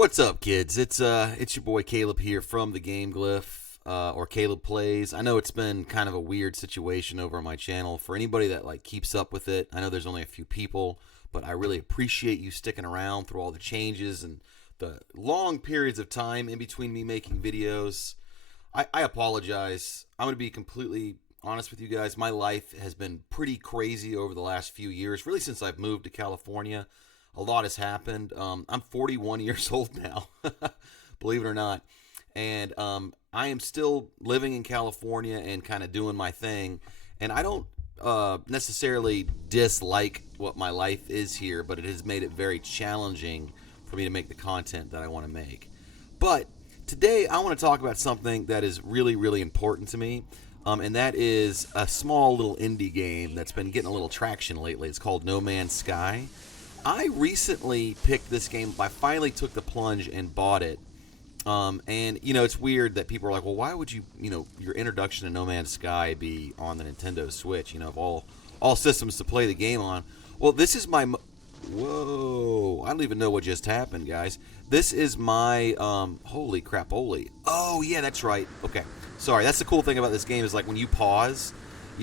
What's up, kids? It's your boy Caleb here from the Game Glyph, or Caleb Plays. I know it's been kind of a weird situation over on my channel. For anybody that keeps up with it, I know there's only a few people, but I really appreciate you sticking around through all the changes and the long periods of time in between me making videos. I apologize. I'm gonna be completely honest with you guys. My life has been pretty crazy over the last few years, really since I've moved to California. A lot has happened. I'm 41 years old now, believe it or not. And I am still living in California and kind of doing my thing. And I don't necessarily dislike what my life is here, but it has made it very challenging for me to make the content that I want to make. But today I want to talk about something that is really, really important to me. And that is a small little indie game that's been getting a little traction lately. It's called No Man's Sky. I recently picked this game. I finally took the plunge and bought it. And, it's weird that people are like, well, why would you, your introduction to No Man's Sky be on the Nintendo Switch, of all systems to play the game on? Well, this is my... Whoa. I don't even know what just happened, guys. This is my... holy crap-oly. Oh, yeah, that's right. Okay. Sorry, that's the cool thing about this game is, when you pause,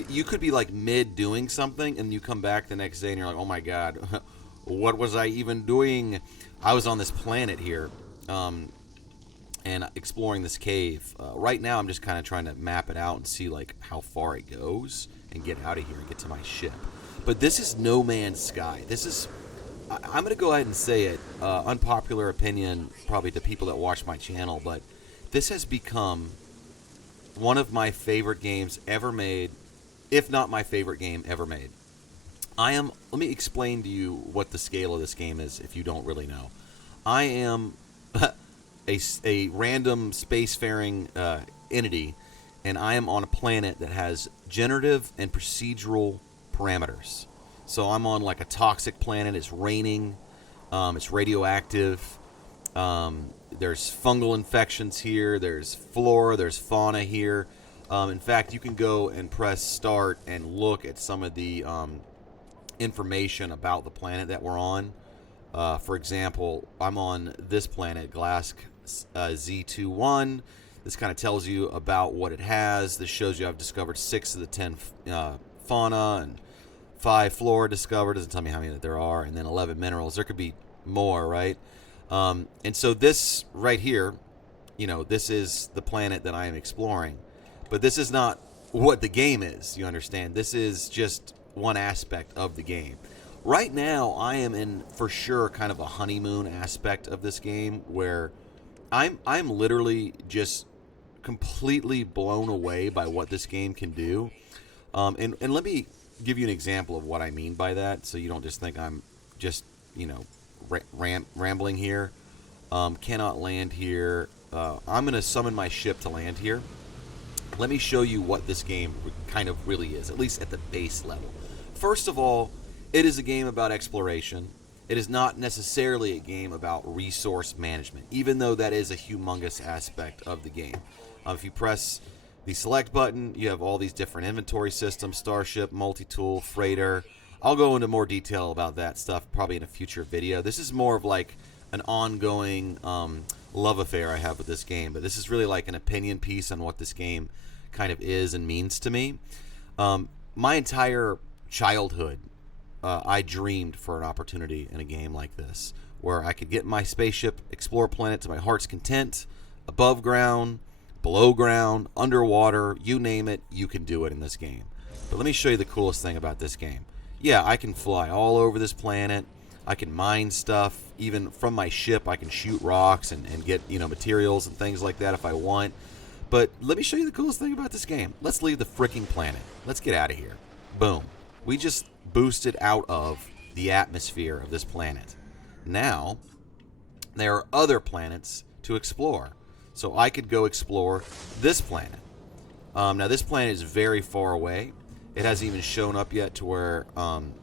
you could be, mid doing something, and you come back the next day, and you're like, oh, my God, what was I even doing? I was on this planet here, and exploring this cave. Right now, I'm just kind of trying to map it out and see, how far it goes and get out of here and get to my ship. But this is No Man's Sky. This is... I'm going to go ahead and say it. Unpopular opinion, probably to people that watch my channel, but this has become one of my favorite games ever made, if not my favorite game ever made. Let me explain to you what the scale of this game is if you don't really know. I am a random spacefaring entity, and I am on a planet that has generative and procedural parameters. So I'm on a toxic planet. It's raining. It's radioactive. There's fungal infections here. There's flora. There's fauna here. In fact, you can go and press start and look at some of the information about the planet that we're on. For example, I'm on this planet, Glask Z21. This kind of tells you about what it has. This shows you I've discovered 6 of the 10 fauna and 5 flora discovered. Doesn't tell me how many that there are. And then 11 minerals. There could be more, right? And so this right here, this is the planet that I am exploring. But this is not what the game is, you understand? This is just one aspect of the game. Right now, I am in, for sure, kind of a honeymoon aspect of this game where I'm literally just completely blown away by what this game can do. And let me give you an example of what I mean by that, so you don't just think I'm just, rambling here. Cannot land here. I'm going to summon my ship to land here. Let me show you what this game kind of really is, at least at the base level. First of all, it is a game about exploration. It is not necessarily a game about resource management, even though that is a humongous aspect of the game. If you press the select button, you have all these different inventory systems, starship, multi-tool, freighter. I'll go into more detail about that stuff probably in a future video. This is more of an ongoing love affair I have with this game, but this is really an opinion piece on what this game kind of is and means to me. My entire childhood, I dreamed for an opportunity in a game like this, where I could get my spaceship, explore a planet to my heart's content, above ground, below ground, underwater, you name it, you can do it in this game. But let me show you the coolest thing about this game. Yeah, I can fly all over this planet. I can mine stuff. Even from my ship, I can shoot rocks and get, materials and things like that if I want. But let me show you the coolest thing about this game. Let's leave the freaking planet. Let's get out of here. Boom. We just boosted out of the atmosphere of this planet. Now, there are other planets to explore. So I could go explore this planet. Now, this planet is very far away. It hasn't even shown up yet to where,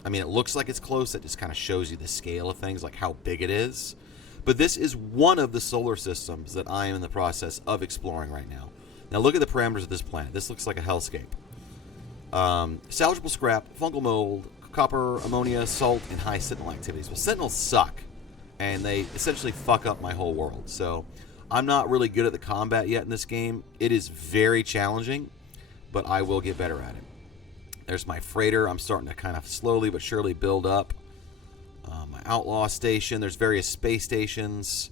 it looks like it's close. It just kind of shows you the scale of things, how big it is. But this is one of the solar systems that I am in the process of exploring right now. Now, look at the parameters of this planet. This looks like a hellscape. Salvageable scrap, fungal mold, copper, ammonia, salt, and high sentinel activities. Well, sentinels suck. and they essentially fuck up my whole world. So I'm not really good at the combat yet in this game. It is very challenging, but I will get better at it. There's my freighter. I'm starting to kind of slowly but surely build up. My Outlaw station. There's various space stations.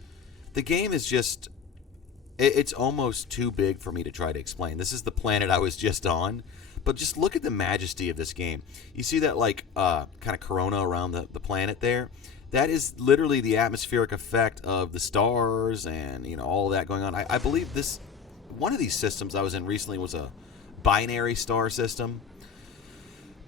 The game is just... It's almost too big for me to try to explain. This is the planet I was just on. But just look at the majesty of this game. You see that, like, kind of corona around the planet there? That is literally the atmospheric effect of the stars and, you know, all that going on. I believe this... One of these systems I was in recently was a binary star system.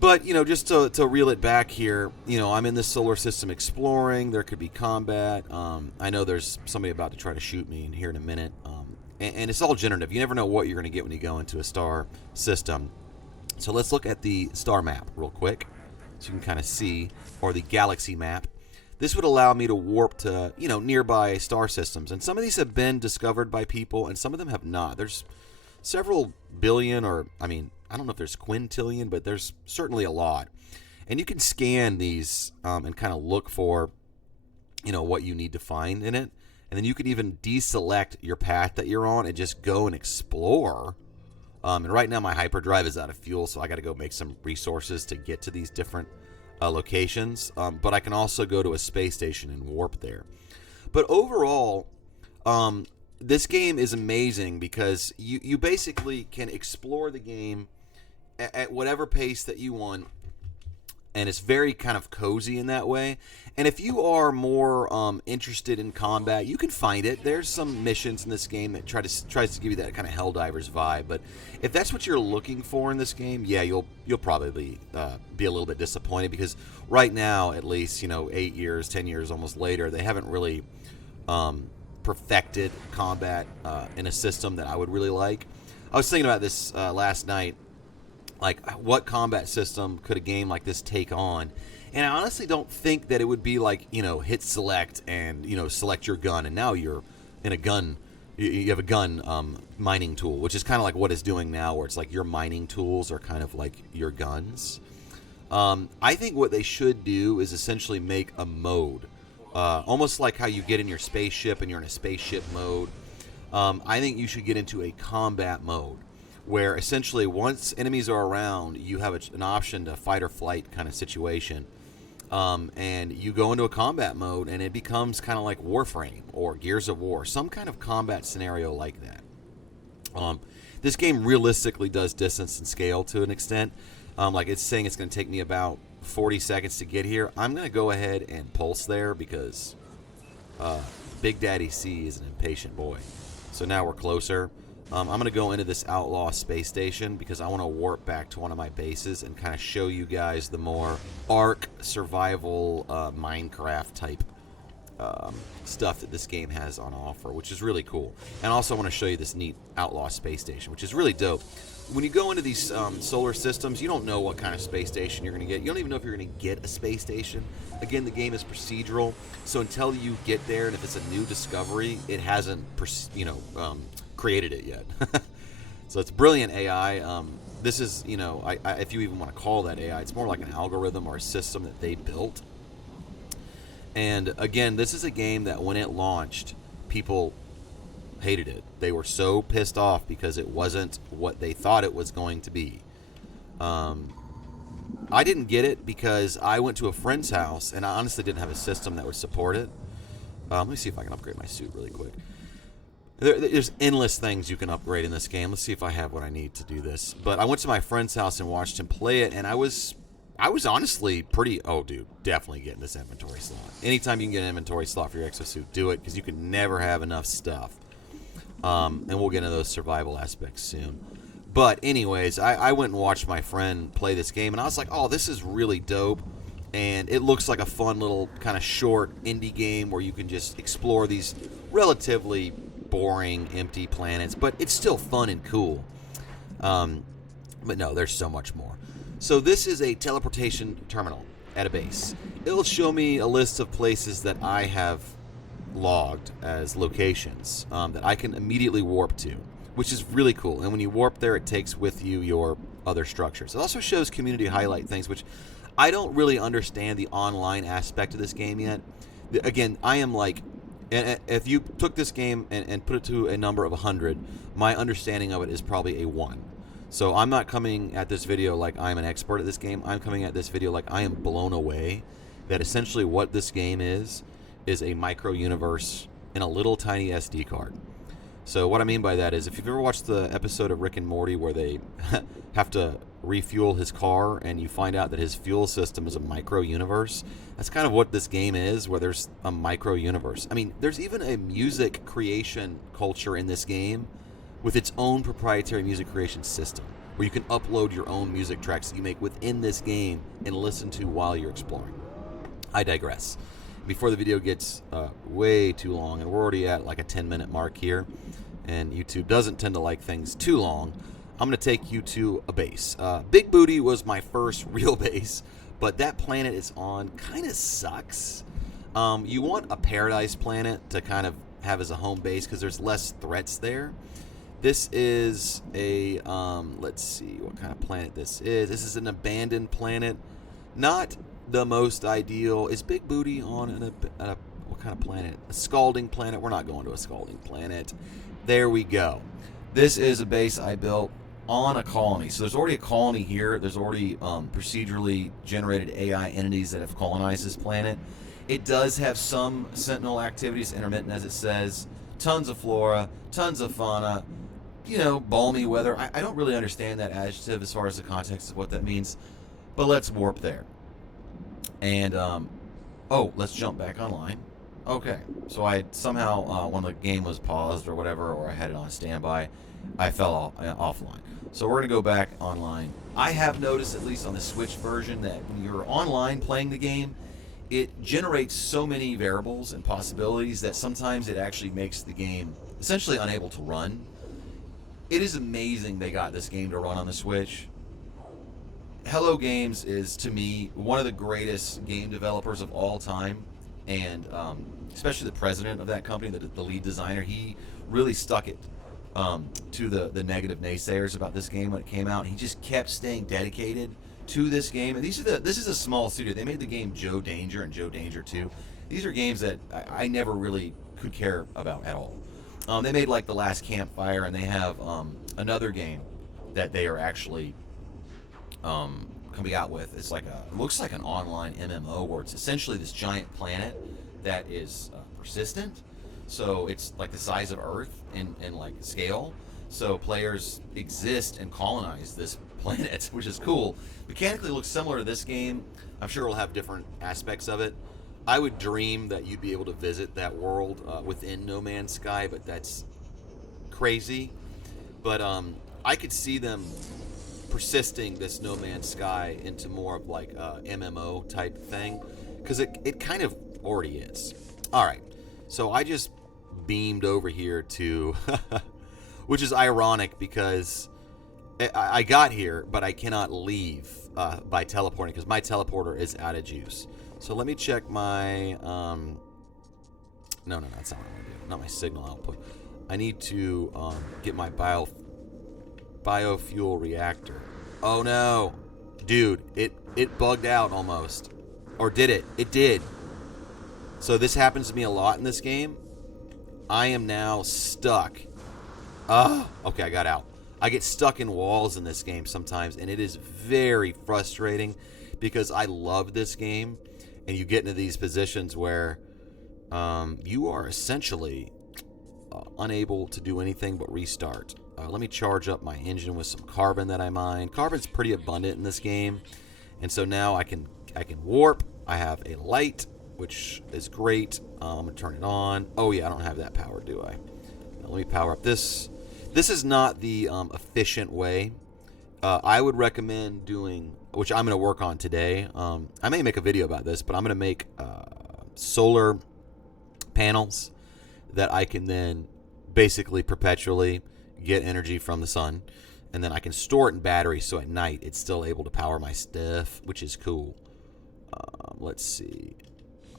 But, you know, just to reel it back here, you know, I'm in this solar system exploring. There could be combat. I know there's somebody about to try to shoot me here in a minute. And it's all generative. You never know what you're going to get when you go into a star system. So let's look at the star map real quick so you can kind of see, or the galaxy map. This would allow me to warp to, you know, nearby star systems. And some of these have been discovered by people, and some of them have not. There's several billion, or, I mean, I don't know if there's quintillion, but there's certainly a lot. And you can scan these and kind of look for, you know, what you need to find in it. And then you can even deselect your path that you're on and just go and explore. And right now my hyperdrive is out of fuel, so I got to go make some resources to get to these different locations. But I can also go to a space station and warp there. But overall, this game is amazing because you basically can explore the game at whatever pace that you want, and it's very kind of cozy in that way. And if you are more interested in combat, you can find it. There's some missions in this game that tries to give you that kind of Helldivers vibe. But if that's what you're looking for in this game, yeah, you'll probably be a little bit disappointed, because right now, at least, you know, 8 years, 10 years almost later, they haven't really perfected combat in a system that I would really like. I was thinking about this last night. Like, what combat system could a game like this take on? And I honestly don't think that it would be like, you know, hit select and, you know, select your gun, and now you're in a gun. You have a gun mining tool, which is kind of like what it's doing now, where it's like your mining tools are kind of like your guns. I think what they should do is essentially make a mode. Almost like how you get in your spaceship and you're in a spaceship mode. I think you should get into a combat mode, where essentially once enemies are around, you have an option to fight or flight kind of situation. And you go into a combat mode, and it becomes kind of like Warframe or Gears of War, some kind of combat scenario like that. This game realistically does distance and scale to an extent. Like, it's saying it's going to take me about 40 seconds to get here. I'm going to go ahead and pulse there because Big Daddy C is an impatient boy. So now we're closer. I'm going to go into this Outlaw space station because I want to warp back to one of my bases and kind of show you guys the more Ark survival Minecraft type stuff that this game has on offer, which is really cool. And also I want to show you this neat Outlaw space station, which is really dope. When you go into these solar systems, you don't know what kind of space station you're going to get. You don't even know if you're going to get a space station. Again, the game is procedural, so until you get there, and if it's a new discovery, it hasn't, created it yet. So it's brilliant AI. This is, you know, if you even want to call that AI, it's more like an algorithm or a system that they built. And again, this is a game that when it launched, people hated it. They were so pissed off because it wasn't what they thought it was going to be. I didn't get it because I went to a friend's house and I honestly didn't have a system that would support it. Let me see if I can upgrade my suit really quick. There's endless things you can upgrade in this game. Let's see if I have what I need to do this. But I went to my friend's house and watched him play it, and I was honestly pretty... Oh, dude, definitely getting this inventory slot. Anytime you can get an inventory slot for your exosuit, do it, because you can never have enough stuff. And we'll get into those survival aspects soon. But anyways, I went and watched my friend play this game, and I was like, oh, this is really dope. And it looks like a fun little kind of short indie game where you can just explore these relatively boring, empty planets, but it's still fun and cool. But no, there's so much more. So this is a teleportation terminal at a base. It'll show me a list of places that I have logged as locations that I can immediately warp to, which is really cool. And when you warp there, it takes with you your other structures. It also shows community highlight things, which I don't really understand the online aspect of this game yet. Again, I am like, if you took this game and put it to a number of 100, my understanding of it is probably a 1. So I'm not coming at this video like I'm an expert at this game. I'm coming at this video like I am blown away that essentially what this game is a micro universe in a little tiny SD card. So what I mean by that is, if you've ever watched the episode of Rick and Morty where they have to refuel his car and you find out that his fuel system is a micro universe, that's kind of what this game is, where there's a micro universe. I mean, there's even a music creation culture in this game with its own proprietary music creation system, where you can upload your own music tracks that you make within this game and listen to while you're exploring. I digress. Before the video gets way too long, and we're already at like a 10-minute mark here, and YouTube doesn't tend to like things too long, I'm going to take you to a base. Big Booty was my first real base, but that planet it's on kind of sucks. You want a paradise planet to kind of have as a home base because there's less threats there. This is a, let's see what kind of planet this is. This is an abandoned planet. Not the most ideal. Is Big Booty on what kind of planet? A scalding planet? We're not going to a scalding planet. There we go. This is a base I built on a colony. So there's already a colony here. There's already procedurally generated AI entities that have colonized this planet. It does have some sentinel activities, intermittent as it says. Tons of flora, tons of fauna. You know, balmy weather. I don't really understand that adjective as far as the context of what that means. But let's warp there. And, oh, let's jump back online. Okay, so I somehow, when the game was paused or whatever, or I had it on standby, I fell offline. So we're going to go back online. I have noticed, at least on the Switch version, that when you're online playing the game, it generates so many variables and possibilities that sometimes it actually makes the game essentially unable to run. It is amazing they got this game to run on the Switch. hellogames is, to me, one of the greatest game developers of all time, and especially the president of that company, the lead designer. He really stuck it to the negative naysayers about this game when it came out. He just kept staying dedicated to this game. And this is a small studio. They made the game Joe Danger and Joe Danger 2. These are games that I never really could care about at all. They made like The Last Campfire, and they have another game that they are actually coming out with. It's like it looks like an online MMO where it's essentially this giant planet that is persistent. So it's like the size of Earth in like scale. So players exist and colonize this planet, which is cool. Mechanically, it looks similar to this game. I'm sure it'll have different aspects of it. I would dream that you'd be able to visit that world within No Man's Sky, but that's crazy. But I could see them persisting this No Man's Sky into more of like a MMO type thing, because it kind of already is. All right, so I just beamed over here to, which is ironic because I got here, but I cannot leave by teleporting because my teleporter is out of juice. So let me check my, no, that's not what I want to do. Not my signal output. I need to get my biofuel reactor. Oh no, dude, it bugged out almost. Or did it? It did. So this happens to me a lot in this game. I am now stuck. Okay, I got out. I get stuck in walls in this game sometimes, and it is very frustrating because I love this game. And you get into these positions where you are essentially unable to do anything but restart. Let me charge up my engine with some carbon that I mined. Carbon's pretty abundant in this game, and so now I can warp. I have a light, which is great. I'm gonna turn it on. Oh yeah, I don't have that power, do I? Now, let me power up this. This is not the efficient way. I would recommend doing, which I'm going to work on today. I may make a video about this, but I'm going to make solar panels that I can then basically perpetually get energy from the sun, and then I can store it in batteries so at night it's still able to power my stuff, which is cool. Let's see.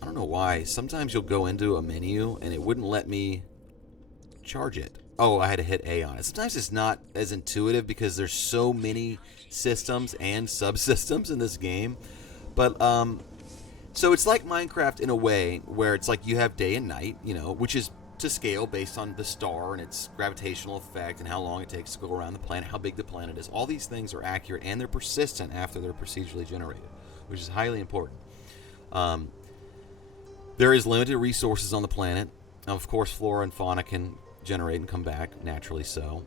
I don't know why. Sometimes you'll go into a menu and it wouldn't let me charge it. Oh, I had to hit A on it. Sometimes it's not as intuitive because there's so many systems and subsystems in this game. But So it's like Minecraft in a way where it's like you have day and night, which is to scale based on the star and its gravitational effect and how long it takes to go around the planet, how big the planet is. All these things are accurate and they're persistent after they're procedurally generated, which is highly important. Um, there is limited resources on the planet. Of course, flora and fauna can generate and come back, naturally so.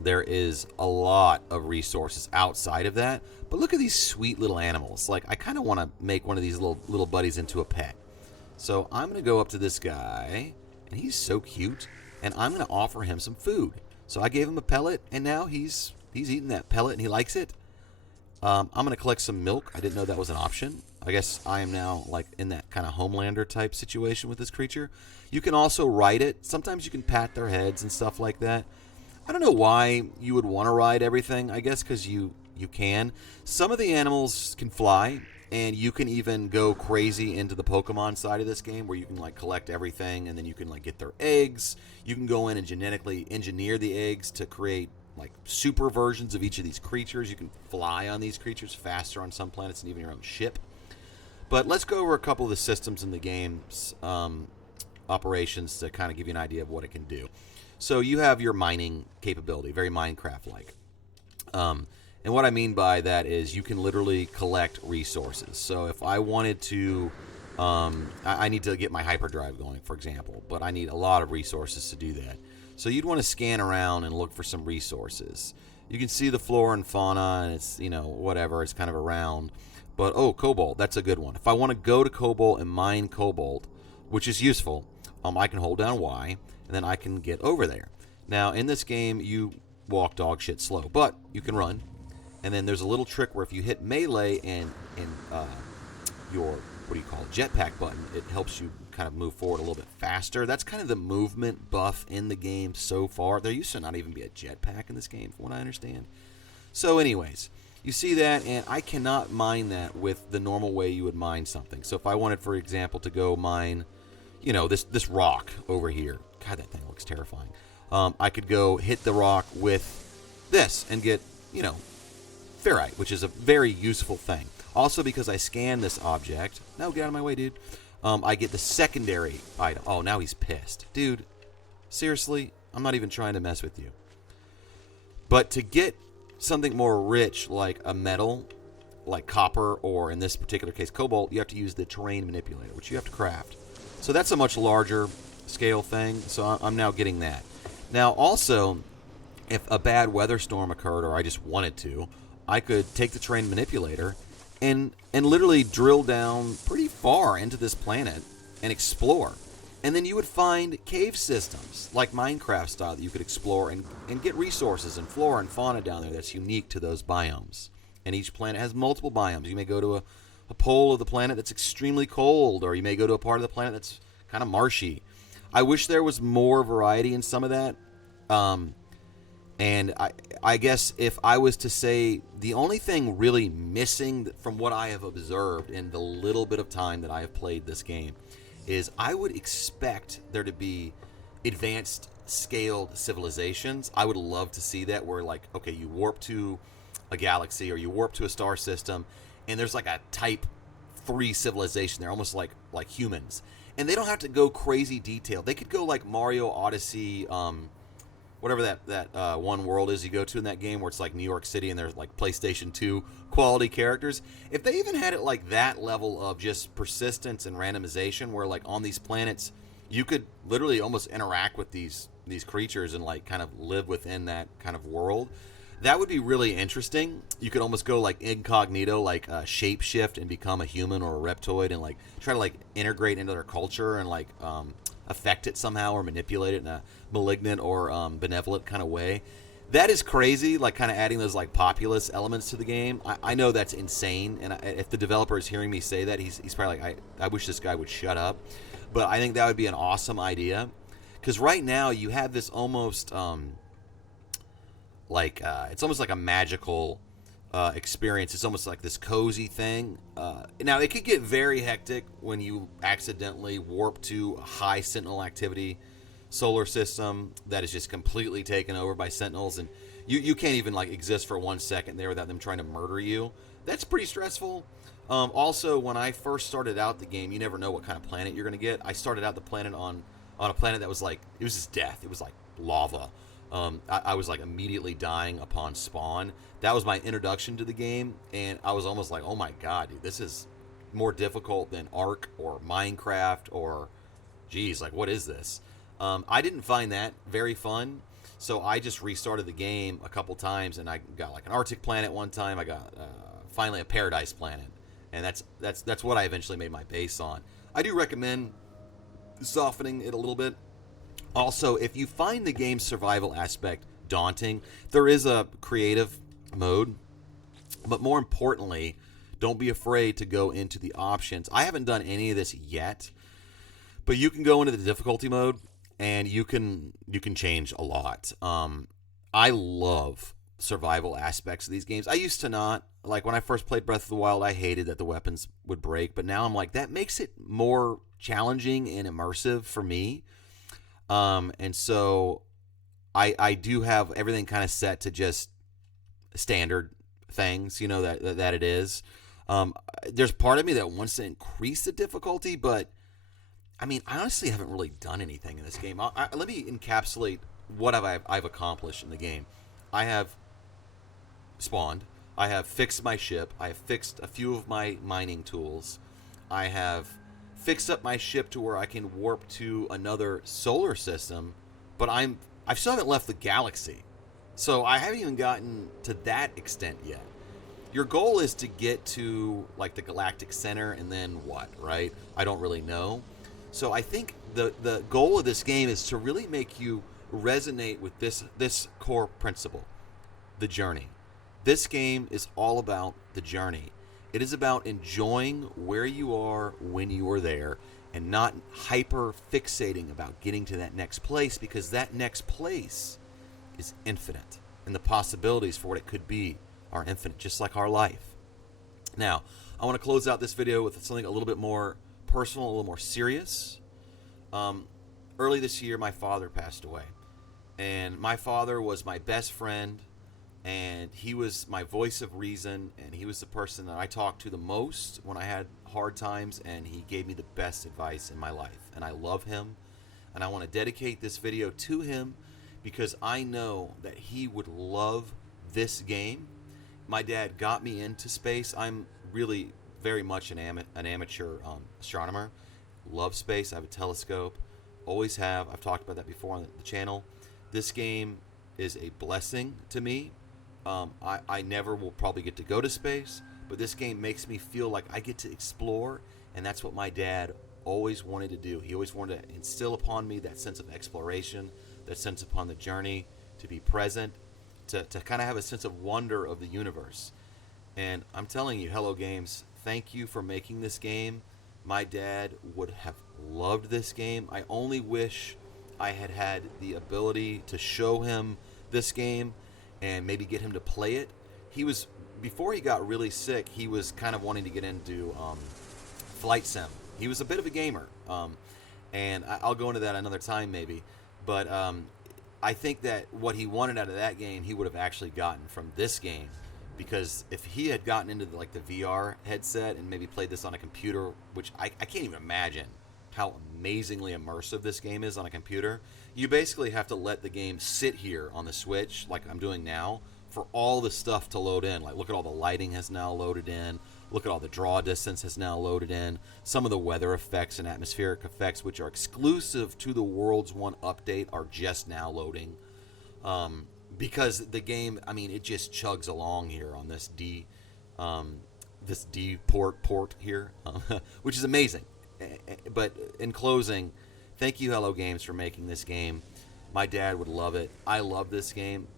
There is a lot of resources outside of that. But look at these sweet little animals. Like, I kind of want to make one of these little buddies into a pet. So I'm going to go up to this guy, and he's so cute, and I'm going to offer him some food. So I gave him a pellet, and now he's eating that pellet, and he likes it. I'm going to collect some milk. I didn't know that was an option. I guess I am now like in that kind of Homelander type situation with this creature. You can also ride it. Sometimes you can pat their heads and stuff like that. I don't know why you would want to ride everything. I guess because you can. Some of the animals can fly, and you can even go crazy into the Pokemon side of this game where you can like collect everything, and then you can like get their eggs. You can go in and genetically engineer the eggs to create like super versions of each of these creatures. You can fly on these creatures faster on some planets than even your own ship. But let's go over a couple of the systems in the game's operations to kind of give you an idea of what it can do. So you have your mining capability, very Minecraft-like. And what I mean by that is you can literally collect resources. So if I wanted to, I need to get my hyperdrive going, for example, but I need a lot of resources to do that. So you'd want to scan around and look for some resources. You can see the flora and fauna, and it's, whatever, it's kind of around. But, cobalt, that's a good one. If I want to go to cobalt and mine cobalt, which is useful, I can hold down Y, and then I can get over there. Now, in this game, you walk dog shit slow, but you can run. And then there's a little trick where if you hit melee and your, jetpack button, it helps you kind of move forward a little bit faster. That's kind of the movement buff in the game so far. There used to not even be a jetpack in this game, from what I understand. So anyways, you see that, and I cannot mine that with the normal way you would mine something. So if I wanted, for example, to go mine, this rock over here. God, that thing looks terrifying. I could go hit the rock with this and get, ferrite, which is a very useful thing. Also, because I scan this object. No, get out of my way, dude. I get the secondary item. Oh, now he's pissed. Dude, seriously? I'm not even trying to mess with you. But to get something more rich, like a metal, like copper, or in this particular case, cobalt, you have to use the terrain manipulator, which you have to craft. So that's a much larger scale thing, so I'm now getting that. Now, also, if a bad weather storm occurred, or I just wanted to, I could take the terrain manipulator and literally drill down pretty far into this planet and explore. And then you would find cave systems, like Minecraft style, that you could explore and get resources and flora and fauna down there that's unique to those biomes. And each planet has multiple biomes. You may go to a pole of the planet that's extremely cold, or you may go to a part of the planet that's kind of marshy. I wish there was more variety in some of that. And I guess if I was to say the only thing really missing from what I have observed in the little bit of time that I have played this game is I would expect there to be advanced scaled civilizations. I would love to see that where, like, okay, you warp to a galaxy or you warp to a star system and there's like a type 3 civilization. They're almost like humans. And they don't have to go crazy detailed. They could go like Mario Odyssey, whatever that one world is you go to in that game where it's like New York City and there's like PlayStation 2 quality characters. If they even had it like that level of just persistence and randomization where like on these planets you could literally almost interact with these creatures and like kind of live within that kind of world, that would be really interesting. You could almost go like incognito, like shape shift and become a human or a reptoid and like try to like integrate into their culture and like affect it somehow or manipulate it in a malignant or benevolent kind of way. That is crazy, like kind of adding those like populist elements to the game. I know that's insane, and if the developer is hearing me say that, he's probably like, I wish this guy would shut up. But I think that would be an awesome idea. Because right now you have this almost it's almost like a magical experience. It's almost like this cozy thing. Now, it could get very hectic when you accidentally warp to a high sentinel activity solar system that is just completely taken over by sentinels, and you can't even like exist for 1 second there without them trying to murder you. That's pretty stressful. Also, when I first started out the game, you never know what kind of planet you're going to get. I started out the planet on a planet that was like, it was just death. It was like lava. I was like immediately dying upon spawn. That was my introduction to the game, and I was almost like, oh my god, dude, this is more difficult than Ark or Minecraft or, geez, like what is this? I didn't find that very fun, so I just restarted the game a couple times, and I got like an Arctic planet one time. I got finally a Paradise planet, and that's what I eventually made my base on. I do recommend softening it a little bit. Also, if you find the game's survival aspect daunting, there is a creative mode, but more importantly, don't be afraid to go into the options. I haven't done any of this yet, but you can go into the difficulty mode and you can change a lot. I love survival aspects of these games. I used to not. Like when I first played Breath of the Wild, I hated that the weapons would break, but now I'm like, that makes it more challenging and immersive for me. And so I do have everything kind of set to just standard things, that it is. There's part of me that wants to increase the difficulty, but I mean, I honestly haven't really done anything in this game. Let me encapsulate what I've accomplished in the game. I have spawned. I have fixed my ship. I have fixed a few of my mining tools. I have fixed up my ship to where I can warp to another solar system, but I still haven't left the galaxy. So I haven't even gotten to that extent yet. Your goal is to get to like the galactic center and then what, right? I don't really know. So I think the goal of this game is to really make you resonate with this core principle, the journey. This game is all about the journey. It is about enjoying where you are when you are there and not hyper fixating about getting to that next place, because that next place is infinite and the possibilities for what it could be are infinite, just like our life. Now, I want to close out this video with something a little bit more personal, a little more serious. Early this year, my father passed away. And my father was my best friend, and he was my voice of reason, and he was the person that I talked to the most when I had hard times, and he gave me the best advice in my life. And I love him, and I want to dedicate this video to him because I know that he would love this game. My dad got me into space. I'm really very much an amateur astronomer. Love space. I have a telescope. Always have. I've talked about that before on the channel. This game is a blessing to me. I never will probably get to go to space, but this game makes me feel like I get to explore, and that's what my dad always wanted to do. He always wanted to instill upon me that sense of exploration, that sense upon the journey, to be present, to kind of have a sense of wonder of the universe. And I'm telling you, hellogames, thank you for making this game. My dad would have loved this game. I only wish I had had the ability to show him this game and maybe get him to play it. He was, before he got really sick, he was kind of wanting to get into flight sim. He was a bit of a gamer, and I'll go into that another time maybe. But I think that what he wanted out of that game, he would have actually gotten from this game, because if he had gotten into like the VR headset and maybe played this on a computer, which I can't even imagine how amazingly immersive this game is on a computer. You basically have to let the game sit here on the Switch, like I'm doing now, for all the stuff to load in. Like, look at all the lighting has now loaded in. Look at all the draw distance has now loaded in. Some of the weather effects and atmospheric effects, which are exclusive to the World's 1 update, are just now loading. Because the game, I mean, it just chugs along here on this D port here, which is amazing. But in closing, thank you, hellogames, for making this game. My dad would love it. I love this game.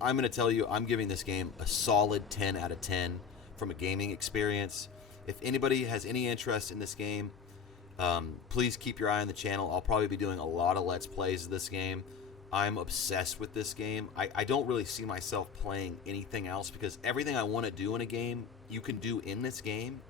I'm going to tell you, I'm giving this game a solid 10 out of 10 from a gaming experience. If anybody has any interest in this game, please keep your eye on the channel. I'll probably be doing a lot of Let's Plays of this game. I'm obsessed with this game. I don't really see myself playing anything else, because everything I want to do in a game, you can do in this game.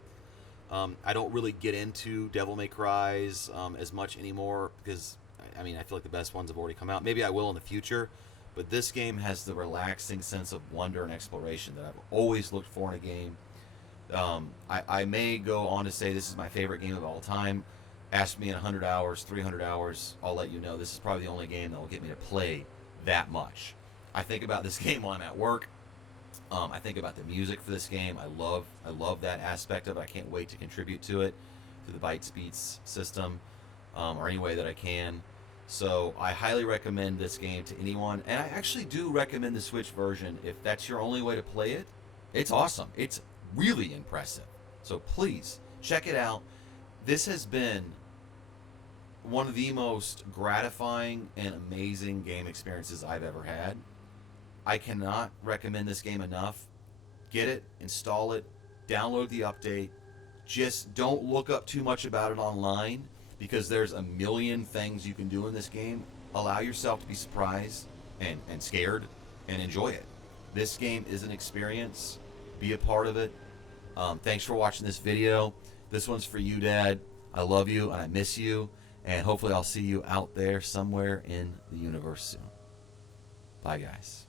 I don't really get into Devil May Cry's as much anymore, because, I mean, I feel like the best ones have already come out. Maybe I will in the future, but this game has the relaxing sense of wonder and exploration that I've always looked for in a game. I may go on to say this is my favorite game of all time. Ask me in 100 hours, 300 hours, I'll let you know this is probably the only game that will get me to play that much. I think about this game when I'm at work. I think about the music for this game. I love that aspect of it. I can't wait to contribute to it through the Bytes Beats system, or any way that I can. So I highly recommend this game to anyone, and I actually do recommend the Switch version if that's your only way to play it. It's awesome. It's really impressive. So please check it out. This has been one of the most gratifying and amazing game experiences I've ever had. I cannot recommend this game enough. Get it, install it, download the update. Just don't look up too much about it online because there's a million things you can do in this game. Allow yourself to be surprised and scared and enjoy it. This game is an experience. Be a part of it. Thanks for watching this video. This one's for you, Dad. I love you and I miss you. And hopefully I'll see you out there somewhere in the universe soon. Bye, guys.